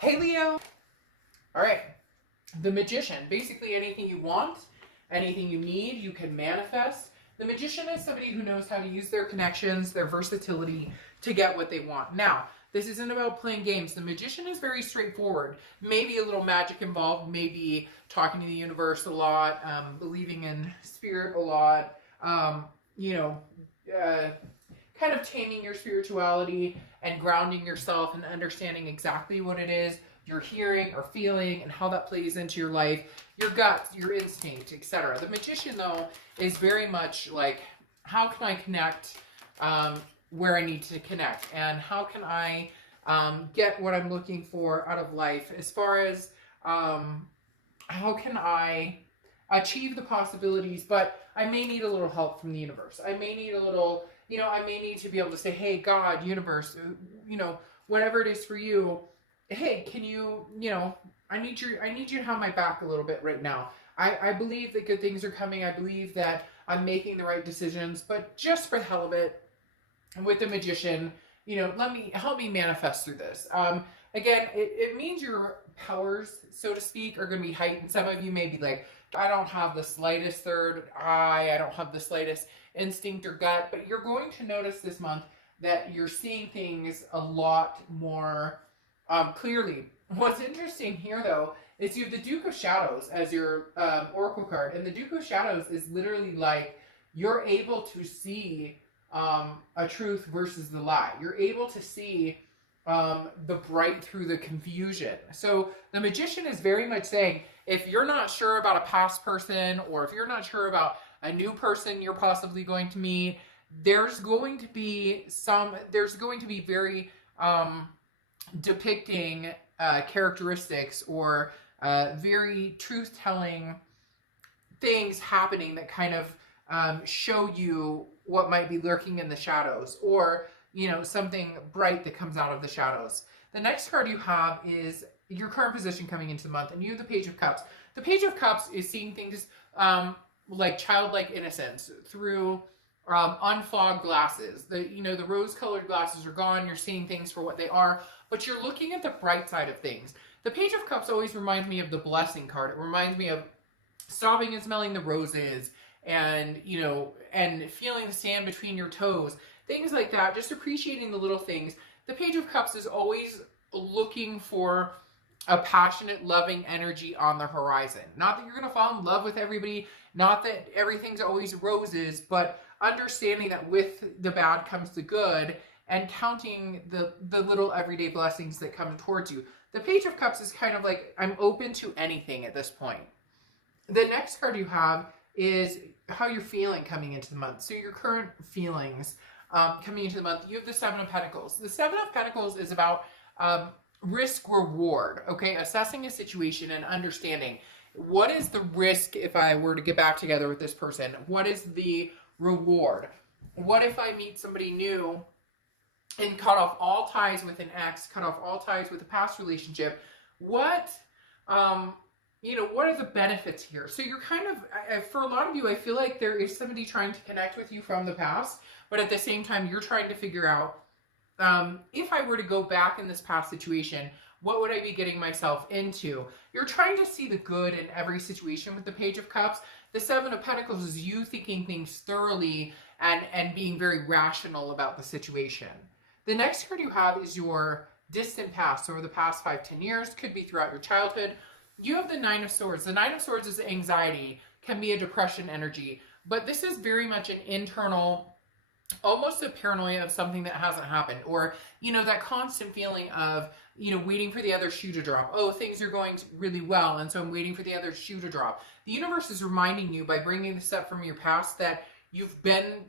Hey Leo! All right, the magician. Basically anything you want, anything you need, you can manifest. The magician is somebody who knows how to use their connections, their versatility to get what they want. Now, this isn't about playing games. The magician is very straightforward. Maybe a little magic involved, maybe talking to the universe a lot, believing in spirit a lot, um, you know, uh, kind of taming your spirituality and grounding yourself and understanding exactly what it is you're hearing or feeling and how that plays into your life, your gut, your instinct, etc. The magician, though, is very much like, how can I connect where I need to connect? And how can I get what I'm looking for out of life? As far as how can I achieve the possibilities, but I may need a little help from the universe. I may need a little, I may need to be able to say, hey, God, universe, whatever it is for you, hey, can you, I need you to have my back a little bit right now. I believe that good things are coming. I believe that I'm making the right decisions, but just for the hell of it, with the magician, help me manifest through this. Again, it means your powers, so to speak, are going to be heightened. Some of you may be like, I don't have the slightest third eye. I don't have the slightest instinct or gut, but you're going to notice this month that you're seeing things a lot more clearly. What's interesting here, though, is you have the Duke of Shadows as your oracle card, and the Duke of Shadows is literally like you're able to see a truth versus the lie. You're able to see the bright through the confusion. So the magician is very much saying, if you're not sure about a past person, or if you're not sure about a new person you're possibly going to meet, there's going to be very depicting characteristics or very truth-telling things happening that kind of show you what might be lurking in the shadows, or something bright that comes out of the shadows. The next card you have is your current position coming into the month, and you have the Page of Cups. The Page of Cups is seeing things like childlike innocence through unfogged glasses. The rose-colored glasses are gone. You're seeing things for what they are, but you're looking at the bright side of things. The Page of Cups always reminds me of the blessing card. It reminds me of stopping and smelling the roses, and and feeling the sand between your toes, things like that. Just appreciating the little things. The Page of Cups is always looking for a passionate, loving energy on the horizon. Not that you're going to fall in love with everybody, not that everything's always roses, but understanding that with the bad comes the good, and counting the little everyday blessings that come towards you. The Page of Cups is kind of like, I'm open to anything at this point. The next card you have is how you're feeling coming into the month. So your current feelings coming into the month. You have the Seven of Pentacles. The Seven of Pentacles is about risk reward, okay? Assessing a situation and understanding, what is the risk if I were to get back together with this person? What is the reward? What if I meet somebody new and cut off all ties with an ex, cut off all ties with a past relationship? What are the benefits here? So you're kind of, for a lot of you, I feel like there is somebody trying to connect with you from the past, but at the same time, you're trying to figure out, if I were to go back in this past situation, what would I be getting myself into? You're trying to see the good in every situation with the Page of Cups. The Seven of Pentacles is you thinking things thoroughly and being very rational about the situation. The next card you have is your distant past, so over the past 5-10 years, could be throughout your childhood. You have the Nine of Swords. The Nine of Swords is anxiety, can be a depression energy, but this is very much an internal, almost a paranoia of something that hasn't happened, or that constant feeling of waiting for the other shoe to drop. Oh, things are going really well, and so I'm waiting for the other shoe to drop. The universe is reminding you by bringing this up from your past that you've been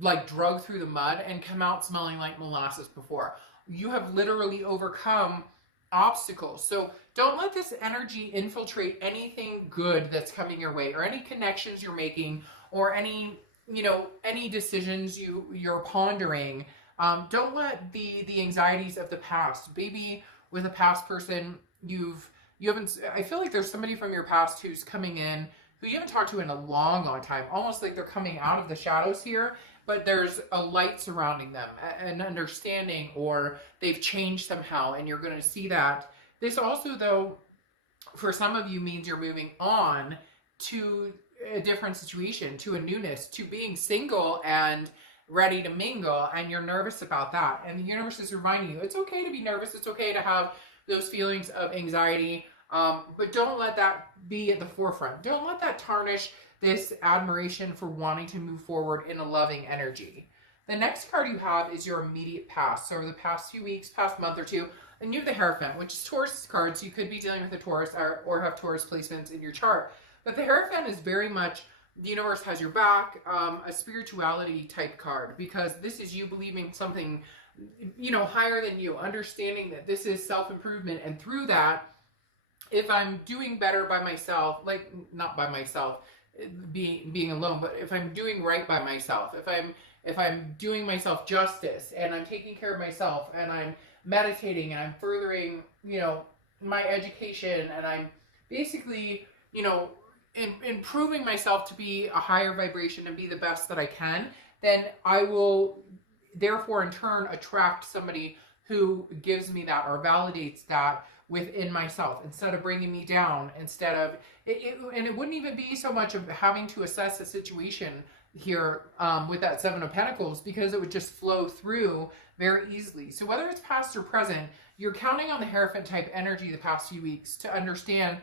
like drugged through the mud and come out smelling like molasses before. You have literally overcome obstacles. So don't let this energy infiltrate anything good that's coming your way, or any connections you're making, or any decisions you're pondering. Don't let the anxieties of the past, maybe with a past person you haven't, I feel like there's somebody from your past who's coming in who you haven't talked to in a long, long time, almost like they're coming out of the shadows here, but there's a light surrounding them, an understanding, or they've changed somehow, and you're going to see that This also, though, for some of you means you're moving on to a different situation, to a newness, to being single and ready to mingle, and you're nervous about that. And the universe is reminding you, it's okay to be nervous. It's okay to have those feelings of anxiety, but don't let that be at the forefront. Don't let that tarnish this admiration for wanting to move forward in a loving energy. The next card you have is your immediate past. So over the past few weeks, past month or two, and you have the Hierophant, which is Taurus card, so you could be dealing with a Taurus or have Taurus placements in your chart. But the Hierophant is very much, the universe has your back, a spirituality type card, because this is you believing something, higher than you, understanding that this is self-improvement, and through that, if I'm doing better by myself, like not by myself, being alone, but if I'm doing right by myself, if I'm doing myself justice, and I'm taking care of myself, and I'm meditating, and I'm furthering, my education, and I'm basically, improving myself to be a higher vibration and be the best that I can, then I will therefore in turn attract somebody who gives me that or validates that within myself, instead of bringing me down, instead of and it wouldn't even be so much of having to assess the situation here with that Seven of Pentacles, because it would just flow through very easily. So whether it's past or present, you're counting on the Hierophant type energy the past few weeks to understand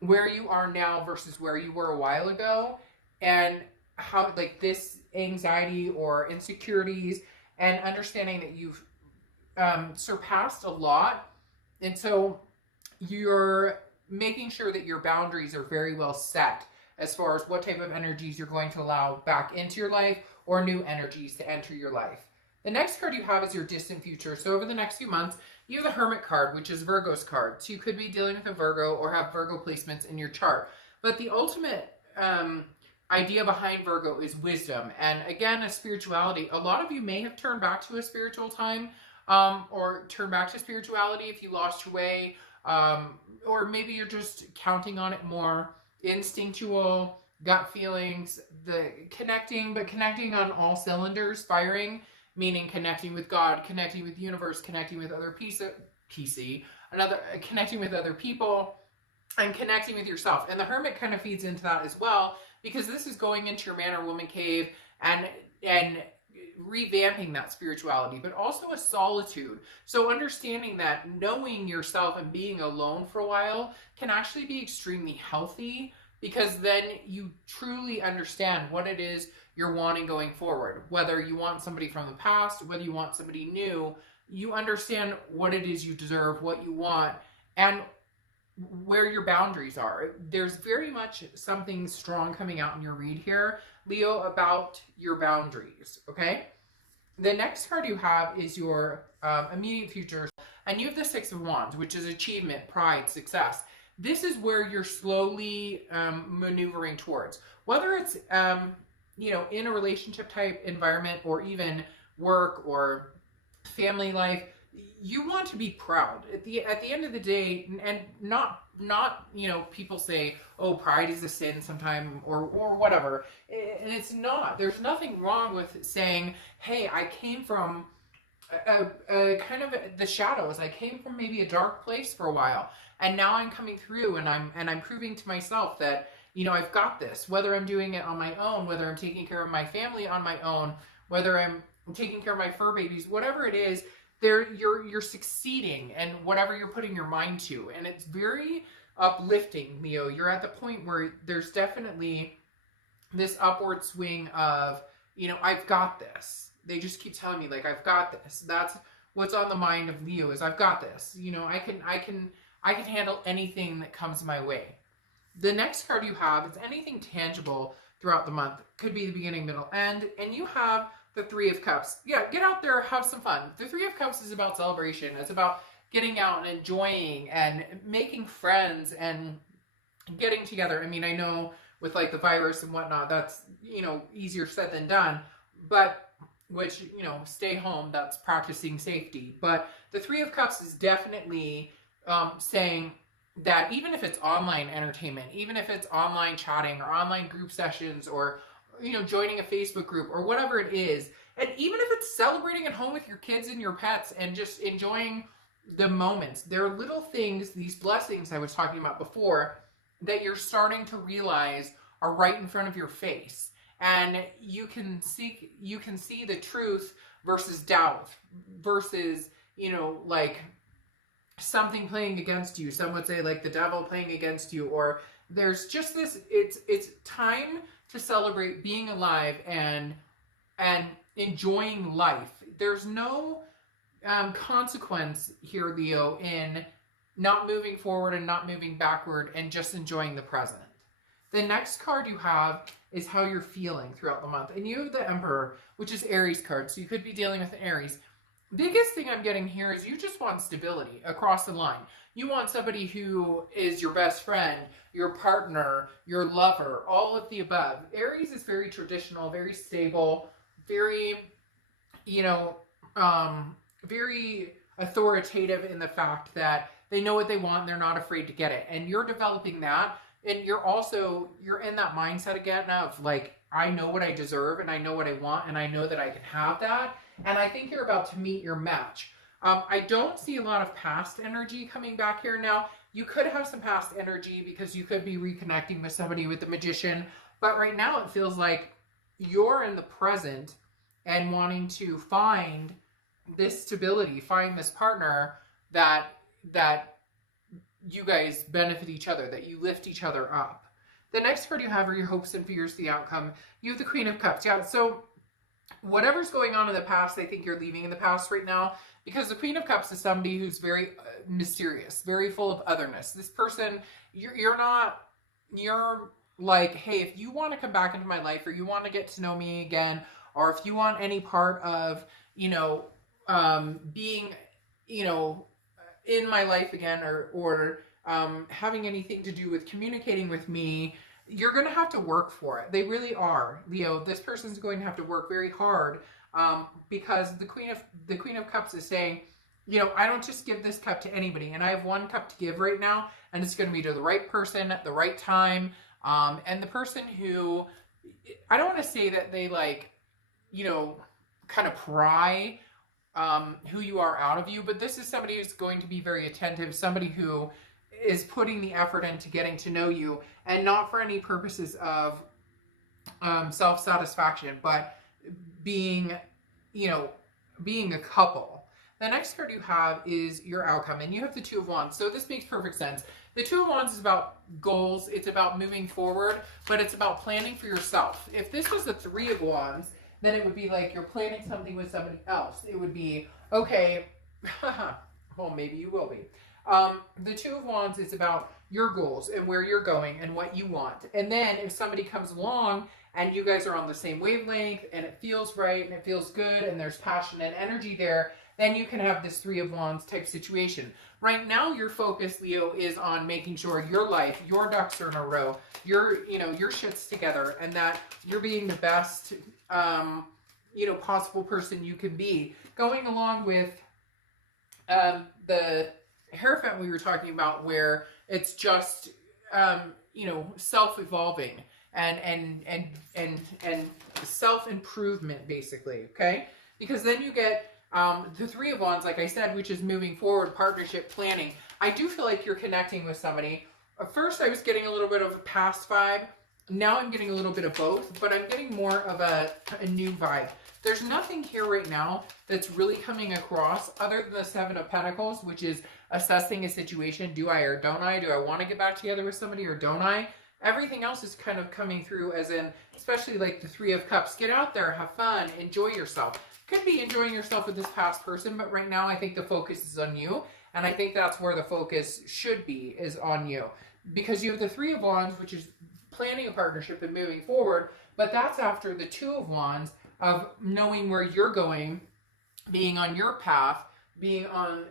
where you are now versus where you were a while ago, and how like this anxiety or insecurities, and understanding that you've surpassed a lot. And so you're making sure that your boundaries are very well set as far as what type of energies you're going to allow back into your life, or new energies to enter your life. The next card you have is your distant future. So over the next few months, you have the Hermit card, which is Virgo's card. So you could be dealing with a Virgo or have Virgo placements in your chart. But the ultimate idea behind Virgo is wisdom. And again, a spirituality. A lot of you may have turned back to a spiritual time, or turned back to spirituality if you lost your way, or maybe you're just counting on it more. Instinctual, gut feelings, the connecting, but connecting on all cylinders, firing, meaning connecting with God, connecting with the universe, connecting with other connecting with other people, and connecting with yourself. And the Hermit kind of feeds into that as well, because this is going into your man or woman cave and revamping that spirituality, but also a solitude. So understanding that knowing yourself and being alone for a while can actually be extremely healthy, because then you truly understand what it is you're wanting going forward. Whether you want somebody from the past, whether you want somebody new, you understand what it is you deserve, what you want, and where your boundaries are. There's very much something strong coming out in your read here, Leo, about your boundaries, okay? The next card you have is your immediate future, and you have the Six of Wands, which is achievement, pride, success. This is where you're slowly maneuvering towards. Whether it's, in a relationship type environment, or even work or family life, you want to be proud at the end of the day, and not people say, oh, pride is a sin sometime, or whatever, and it's not. There's nothing wrong with saying, hey, I came from a kind of the shadows. I came from maybe a dark place for a while, and now I'm coming through, and I'm proving to myself that I've got this. Whether I'm doing it on my own, whether I'm taking care of my family on my own, whether I'm taking care of my fur babies, whatever it is, you're succeeding, and whatever you're putting your mind to. And it's very uplifting, Leo. You're at the point where there's definitely this upward swing of, I've got this. They just keep telling me, like, I've got this. That's what's on the mind of Leo, is I've got this. I can handle anything that comes my way. The next card you have is anything tangible throughout the month. Could be the beginning, middle, end. And you have the Three of Cups. Yeah, get out there, have some fun. The Three of Cups is about celebration. It's about getting out and enjoying and making friends and getting together. I mean, I know with like the virus and whatnot, that's, easier said than done. But, which, stay home, that's practicing safety. But the Three of Cups is definitely saying that even if it's online entertainment, even if it's online chatting or online group sessions, or joining a Facebook group or whatever it is, and even if it's celebrating at home with your kids and your pets and just enjoying the moments. There are little things, these blessings I was talking about before, that you're starting to realize are right in front of your face. And you can see the truth versus doubt versus, like something playing against you. Some would say like the devil playing against you, or there's just this, it's time to celebrate being alive and enjoying life. There's no consequence here, Leo, in not moving forward and not moving backward and just enjoying the present. The next card you have is how you're feeling throughout the month. And you have the Emperor, which is Aries card. So you could be dealing with Aries. Biggest thing I'm getting here is you just want stability across the line. You want somebody who is your best friend, your partner, your lover, all of the above. Aries is very traditional, very stable, very, very authoritative in the fact that they know what they want and they're not afraid to get it. And you're developing that. And you're in that mindset again of like, I know what I deserve and I know what I want and I know that I can have that. And I think you're about to meet your match. I don't see a lot of past energy coming back here now. You could have some past energy because you could be reconnecting with somebody with the Magician. But right now it feels like you're in the present and wanting to find this stability, find this partner that you guys benefit each other, that you lift each other up. The next card you have are your hopes and fears, the outcome. You have the Queen of Cups. Yeah, so whatever's going on in the past, I think you're leaving in the past right now, because the Queen of Cups is somebody who's very mysterious, very full of otherness. This person, you're like, hey, if you want to come back into my life, or you want to get to know me again, or if you want any part of, being, in my life again, or having anything to do with communicating with me, you're going to have to work for it. They really are, Leo. This person's going to have to work very hard, because the Queen of Cups is saying, I don't just give this cup to anybody, and I have one cup to give right now, and it's going to be to the right person at the right time, and the person who, I don't want to say that they kind of pry who you are out of you, but this is somebody who's going to be very attentive, somebody who is putting the effort into getting to know you, and not for any purposes of self-satisfaction, but being a couple. The next card you have is your outcome, and you have the Two of Wands. So this makes perfect sense. The Two of Wands is about goals, it's about moving forward, but it's about planning for yourself. If this was the Three of Wands, then it would be like you're planning something with somebody else. It would be, okay, well, maybe you will be. The Two of Wands is about your goals and where you're going and what you want. And then if somebody comes along and you guys are on the same wavelength and it feels right and it feels good and there's passion and energy there, then you can have this Three of Wands type situation. Right now, your focus, Leo, is on making sure your life, your ducks are in a row, your shit's together, and that you're being the best, possible person you can be. Going along with the Hierophant we were talking about, where it's just, self-evolving and self-improvement, basically, okay? Because then you get the Three of Wands, like I said, which is moving forward, partnership, planning. I do feel like you're connecting with somebody. At first, I was getting a little bit of a past vibe. Now I'm getting a little bit of both, but I'm getting more of a new vibe. There's nothing here right now that's really coming across other than the Seven of Pentacles, which is assessing a situation. Do I or don't I? Do I want to get back together with somebody or don't I? Everything else is kind of coming through as in, especially like the Three of Cups. Get out there, have fun, enjoy yourself. Could be enjoying yourself with this past person, but right now I think the focus is on you. And I think that's where the focus should be, is on you. Because you have the Three of Wands, which is planning a partnership and moving forward, but that's after the Two of Wands of knowing where you're going, being on your path, being on,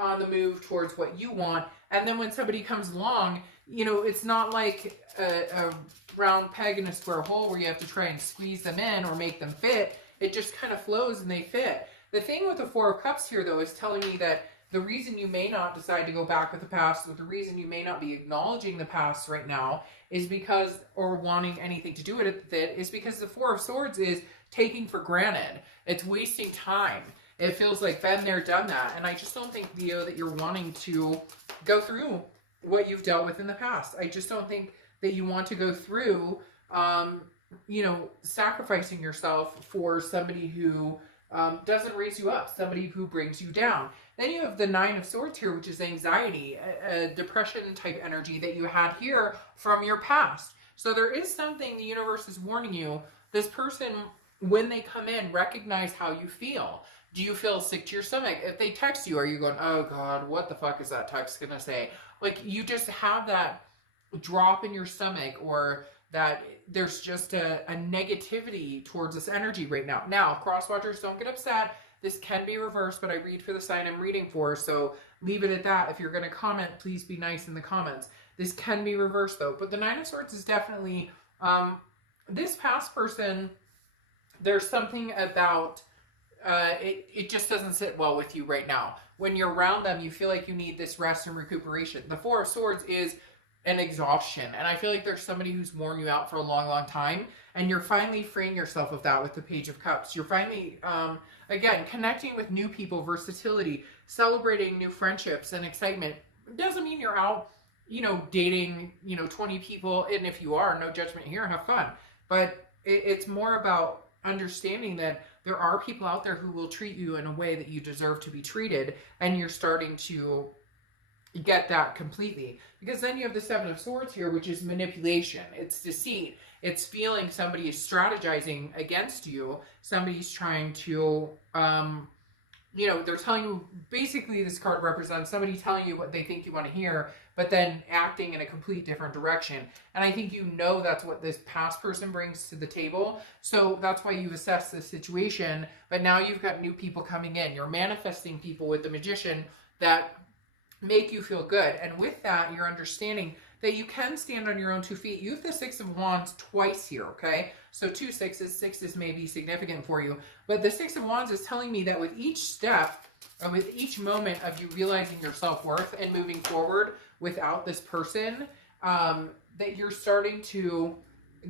on the move towards what you want. And then when somebody comes along, it's not like a round peg in a square hole where you have to try and squeeze them in or make them fit. It just kind of flows and they fit. The thing with the Four of Cups here, though, is telling me that the reason you may not decide to go back with the past, or the reason you may not be acknowledging the past right now, is because, or wanting anything to do with it, is because the Four of Swords is taking for granted. It's wasting time. It feels like been there, done that. And I just don't think, Leo, that you're wanting to go through what you've dealt with in the past. I just don't think that you want to go through, sacrificing yourself for somebody who doesn't raise you up, somebody who brings you down. Then you have the Nine of Swords here, which is anxiety, a depression type energy that you had here from your past. So there is something the universe is warning you. This person, when they come in, recognize how you feel. Do you feel sick to your stomach? If they text you, are you going, oh God, what the fuck is that text gonna say? Like, you just have that drop in your stomach, or that there's just a negativity towards this energy right now. Now, cross watchers, don't get upset. This can be reversed, but I read for the sign I'm reading for, so leave it at that. If you're going to comment, please be nice in the comments. This can be reversed, though. But the Nine of Swords is definitely, this past person, there's something about, it just doesn't sit well with you right now. When you're around them, you feel like you need this rest and recuperation. The Four of Swords is an exhaustion, and I feel like there's somebody who's worn you out for a long, long time, and you're finally freeing yourself of that with the Page of Cups. You're finally, again, connecting with new people, versatility, celebrating new friendships and excitement. It doesn't mean you're out, dating, 20 people, and if you are, no judgment here, have fun. But it's more about understanding that there are people out there who will treat you in a way that you deserve to be treated, and you're starting to get that completely. Because then you have the Seven of Swords here, which is manipulation. It's deceit. It's feeling somebody is strategizing against you. Somebody's trying to, they're telling you, basically this card represents somebody telling you what they think you want to hear, but then acting in a complete different direction. And I think that's what this past person brings to the table. So that's why you've assessed this situation. But now you've got new people coming in. You're manifesting people with the Magician that make you feel good. And with that, you're understanding that you can stand on your own 2 feet. You have the Six of Wands twice here, okay? So 2 sixes, sixes may be significant for you. But the Six of Wands is telling me that with each step, or with each moment of you realizing your self-worth and moving forward without this person, that you're starting to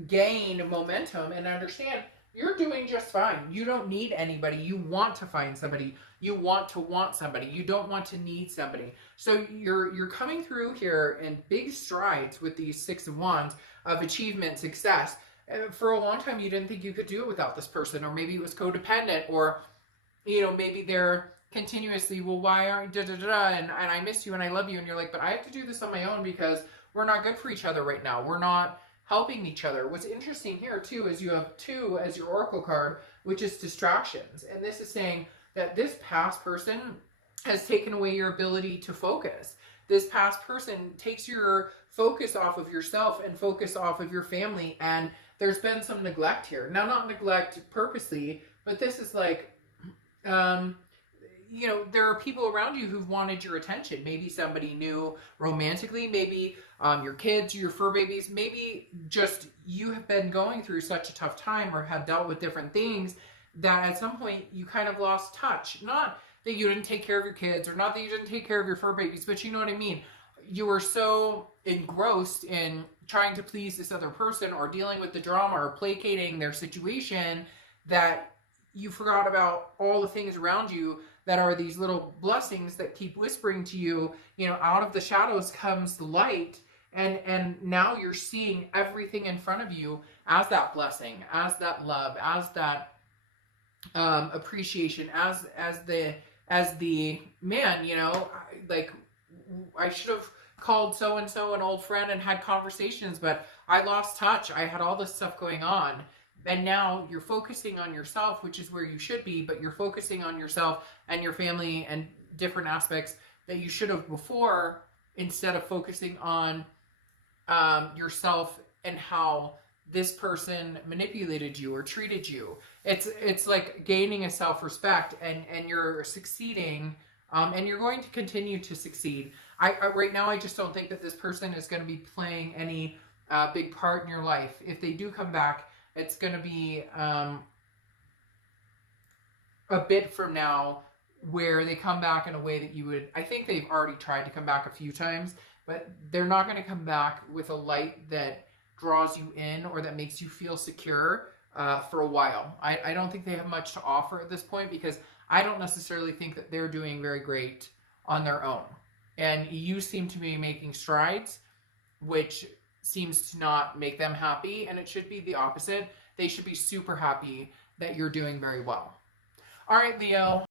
gain momentum and understand you're doing just fine. You don't need anybody. You want to find somebody. You want somebody. You don't want to need somebody. So you're coming through here in big strides with these Six of Wands of achievement, success. For a long time, you didn't think you could do it without this person, or maybe it was codependent, or, maybe they're continuously, well, why aren't and I miss you and I love you, and you're like, but I have to do this on my own because we're not good for each other right now. We're not helping each other. What's interesting here too is you have 2 as your oracle card, which is distractions. And this is saying that this past person has taken away your ability to focus. This past person takes your focus off of yourself and focus off of your family. And there's been some neglect here. Now, not neglect purposely, but this is like, there are people around you who've wanted your attention. Maybe somebody new romantically, maybe your kids, your fur babies, maybe just you have been going through such a tough time or have dealt with different things that at some point you kind of lost touch. Not that you didn't take care of your kids, or not that you didn't take care of your fur babies, but you know what I mean. You were so engrossed in trying to please this other person, or dealing with the drama, or placating their situation, that you forgot about all the things around you that are these little blessings that keep whispering to you, out of the shadows comes the light. And now you're seeing everything in front of you as that blessing, as that love, as that appreciation, as the man, like, I should have called so-and-so an old friend and had conversations, but I lost touch. I had all this stuff going on. And now you're focusing on yourself, which is where you should be, but you're focusing on yourself and your family and different aspects that you should have before, instead of focusing on yourself and how this person manipulated you or treated you. It's like gaining a self-respect, and you're succeeding, and you're going to continue to succeed. Right now, I just don't think that this person is going to be playing any big part in your life. If they do come back, it's going to be a bit from now, where they come back in a way that you would, I think they've already tried to come back a few times, but they're not going to come back with a light that draws you in or that makes you feel secure for a while. I don't think they have much to offer at this point, because I don't necessarily think that they're doing very great on their own. And you seem to be making strides, which seems to not make them happy. And it should be the opposite. They should be super happy that you're doing very well. All right, Leo.